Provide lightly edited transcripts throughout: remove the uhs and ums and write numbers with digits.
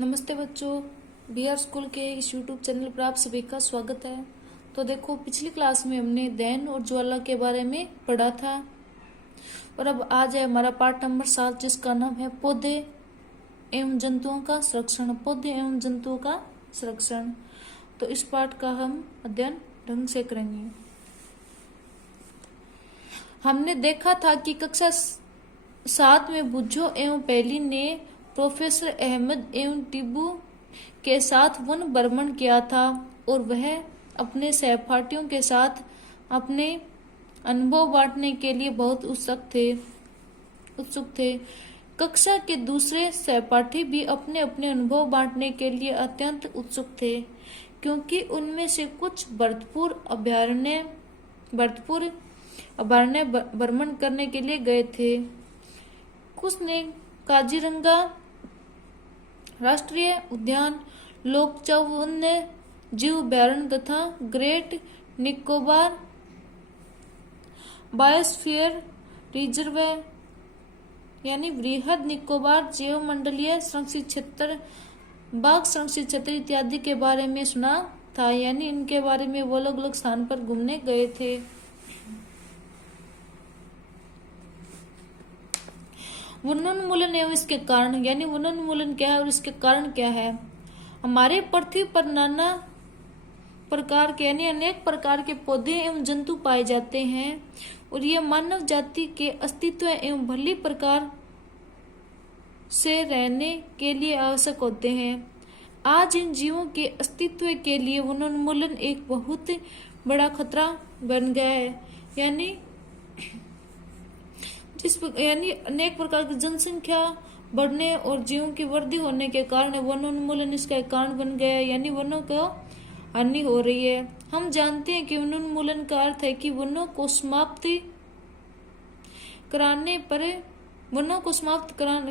नमस्ते बच्चों, B R school के इस यूट्यूब चैनल पर आप सभी का स्वागत है। तो देखो, पिछली क्लास में हमने दैन और ज्वाला के बारे में पढ़ा था और अब आज है हमारा पाठ नंबर 7 जिसका नाम है पौधे एवं जंतुओं का संरक्षण। पौधे एवं जंतुओं का संरक्षण। तो इस पाठ का हम अध्ययन ढंग से करेंगे। हमने देखा था कि कक्षा 7 में बुज्जो एवं पहली ने प्रोफेसर अहमद एवं टिब्बू के साथ वन भ्रमण किया था और वह अपने सहपाठियों के साथ अपने अनुभव बांटने के लिए बहुत उत्सुक थे। कक्षा के दूसरे सहपाठी भी अपने अपने अनुभव बांटने के लिए अत्यंत उत्सुक थे, क्योंकि उनमें से कुछ भरतपुर अभयारण्य भ्रमण करने के लिए गए थे। कुछ ने काजीरंगा राष्ट्रीय उद्यान, लोकचव वन्य जीव अभयारण्य तथा ग्रेट निकोबार बायोस्फीयर रिजर्व यानी बृहद निकोबार जैव मंडलीय संरक्षित क्षेत्र, बाघ संरक्षित क्षेत्र इत्यादि के बारे में सुना था। यानी इनके बारे में वो अलग अलग स्थान पर घूमने गए थे। वनोन्मूलन एवं इसके कारण, यानी वनोन्मूलन क्या है और इसके कारण क्या है। हमारे पृथ्वी पर नाना प्रकार के यानी अनेक प्रकार के पौधे एवं जंतु पाए जाते हैं और ये मानव जाति के अस्तित्व एवं भली प्रकार से रहने के लिए आवश्यक होते हैं। आज इन जीवों के अस्तित्व के लिए वनोन्मूलन एक बहुत बड़ा खतरा बन गया है। यानी अनेक प्रकार की जनसंख्या बढ़ने और जीवों की वृद्धि होने के कारण वनोन्मूलन इसका एक कारण बन गया है। यानी वनों को हानि हो रही है। हम जानते हैं कि वनोन्मूलन का अर्थ है कि वनों को समाप्त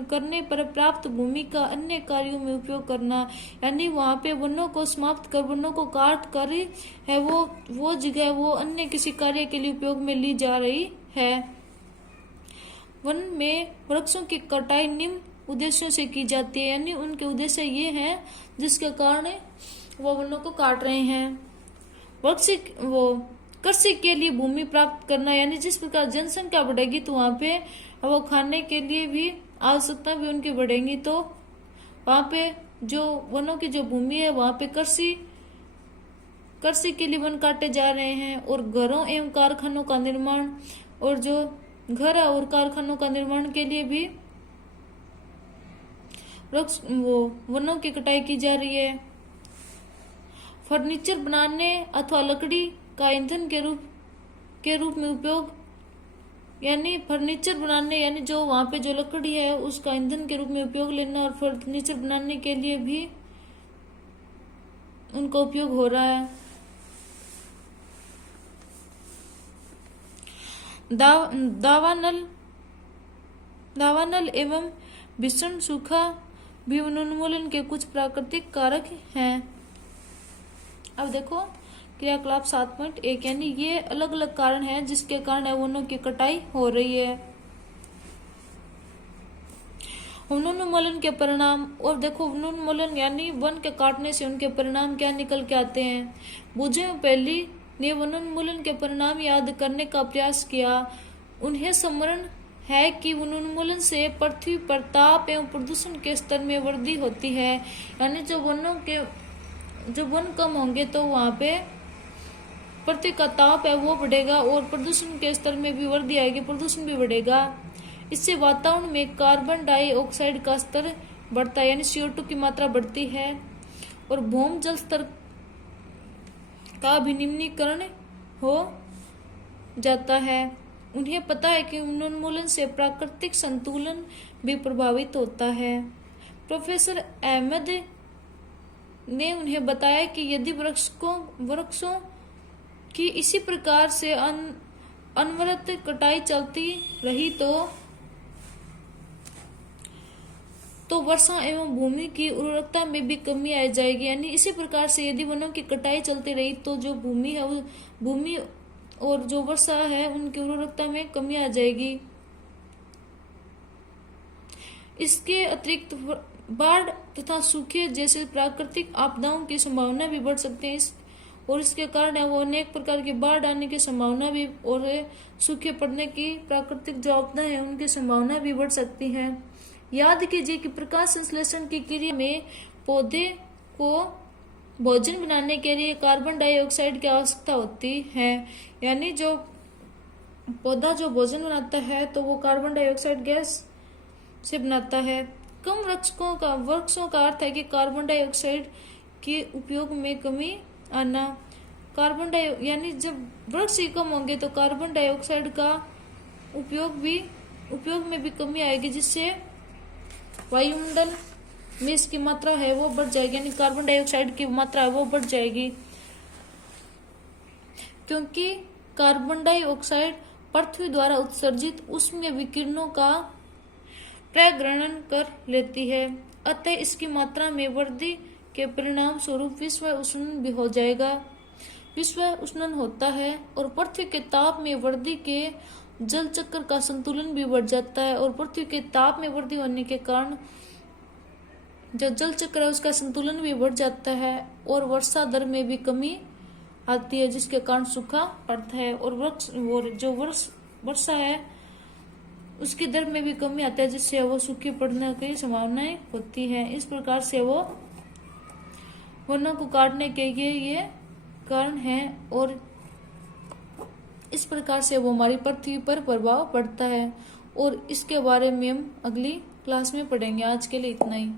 करने पर प्राप्त भूमि का अन्य कार्यों में उपयोग करना। यानी वहां पे वनों को समाप्त कर, वनों को काट कर है वो जगह वो अन्य किसी कार्य के लिए उपयोग में ली जा रही है। वन में वृक्षों की कटाई निम्न उद्देश्यों से की जाती है। यानी उनके उद्देश्य ये हैं जिसके कारण वो वनों को काट रहे हैं। कृषि के लिए भूमि प्राप्त करना, यानी जिस प्रकार जनसंख्या बढ़ेगी तो वहां पे वो खाने के लिए भी आवश्यकता भी उनकी बढ़ेंगी, तो वहां पे जो वनों की जो भूमि है वहां पे कृषि के लिए वन काटे जा रहे हैं। और घरों एवं कारखानों का निर्माण और जो घर और कारखानों का निर्माण के लिए भी वनों की कटाई की जा रही है। फर्नीचर बनाने अथवा लकड़ी का ईंधन के रूप में उपयोग, यानी फर्नीचर बनाने यानी जो वहां पे जो लकड़ी है उसका ईंधन के रूप में उपयोग लेना और फर्नीचर बनाने के लिए भी उनका उपयोग हो रहा है। दावानल एवं भीषण सूखा भी वनोन्मूलन के कुछ प्राकृतिक कारक हैं। अब देखो क्रियाकलाप 7.1, यानी ये अलग अलग कारण हैं जिसके कारण वनों की कटाई हो रही है। वनोन्मूलन के परिणाम, और देखो वनोन्मूलन यानी वन के काटने से उनके परिणाम क्या निकल के आते हैं। बुझे पहली ने वनोन्मूलन के परिणाम याद करने का प्रयास किया। उन्हें स्मरण है कि वनोन्मूलन से पृथ्वी पर ताप एवं प्रदूषण के स्तर में वृद्धि होती है। यानी जब वन कम होंगे तो वहां पे पृथ्वी का ताप है वो बढ़ेगा और प्रदूषण के स्तर में भी वृद्धि आएगी, प्रदूषण भी बढ़ेगा। इससे वातावरण में कार्बन डाइऑक्साइड का स्तर बढ़ता है, यानी CO2 की मात्रा बढ़ती है और भूमि जल स्तर का भी निम्नीकरण हो जाता है। उन्हें पता है कि वनोन्मूलन से प्राकृतिक संतुलन भी प्रभावित होता है। प्रोफेसर अहमद ने उन्हें बताया कि यदि वृक्षों की इसी प्रकार से अनवरत कटाई चलती रही तो वर्षा एवं भूमि की उर्वरकता में भी कमी आ जाएगी। यानी इसी प्रकार से यदि वनों की कटाई चलती रही तो जो भूमि है वो भूमि और जो वर्षा है उनकी उर्वरकता में कमी आ जाएगी। इसके अतिरिक्त बाढ़ तथा सूखे जैसे प्राकृतिक आपदाओं की संभावना भी बढ़ सकते हैं और इसके कारण है वो अनेक प्रकार की बाढ़ आने की संभावना भी और सूखे पड़ने की प्राकृतिक जो आपदाएं हैं उनकी संभावना भी बढ़ सकती है। याद कीजिए कि प्रकाश संश्लेषण की क्रिया में पौधे को भोजन बनाने के लिए कार्बन डाइऑक्साइड की आवश्यकता होती है। यानी जो पौधा जो भोजन बनाता है तो वो कार्बन डाइऑक्साइड गैस से बनाता है। कम वृक्षों का अर्थ है कि कार्बन डाइऑक्साइड के उपयोग में कमी आना। यानी जब वृक्ष ही कम होंगे तो कार्बन डाइऑक्साइड का उपयोग में भी कमी आएगी, जिससे वायुमंडल में इसकी मात्रा है वो बढ़ जाएगी, यानी कार्बन डाइऑक्साइड की मात्रा है वो बढ़ जाएगी। क्योंकि कार्बन डाइऑक्साइड पृथ्वी द्वारा उत्सर्जित ऊष्मीय विकिरणों का प्रग्रहण कर लेती है, अतः इसकी मात्रा में वृद्धि के परिणाम स्वरूप विश्व उष्णन भी हो जाएगा। विश्व उष्णन होता है और पृथ्वी के ताप में वृद्धि के जल चक्र का संतुलन भी बढ़ जाता है और पृथ्वी के ताप में वृद्धि होने के कारण जो जल चक्र है उसका संतुलन भी बढ़ जाता है और वर्षा दर में भी कमी आती है, जिसके कारण सूखा पड़ता है और वर्षा है उसकी दर में भी कमी आता है, जिससे वो सूखे पड़ने की संभावनाएं होती है। इस प्रकार से वो वनों को काटने के ये कारण है और इस प्रकार से वो हमारी पृथ्वी पर प्रभाव पड़ता है और इसके बारे में हम अगली क्लास में पढ़ेंगे। आज के लिए इतना ही।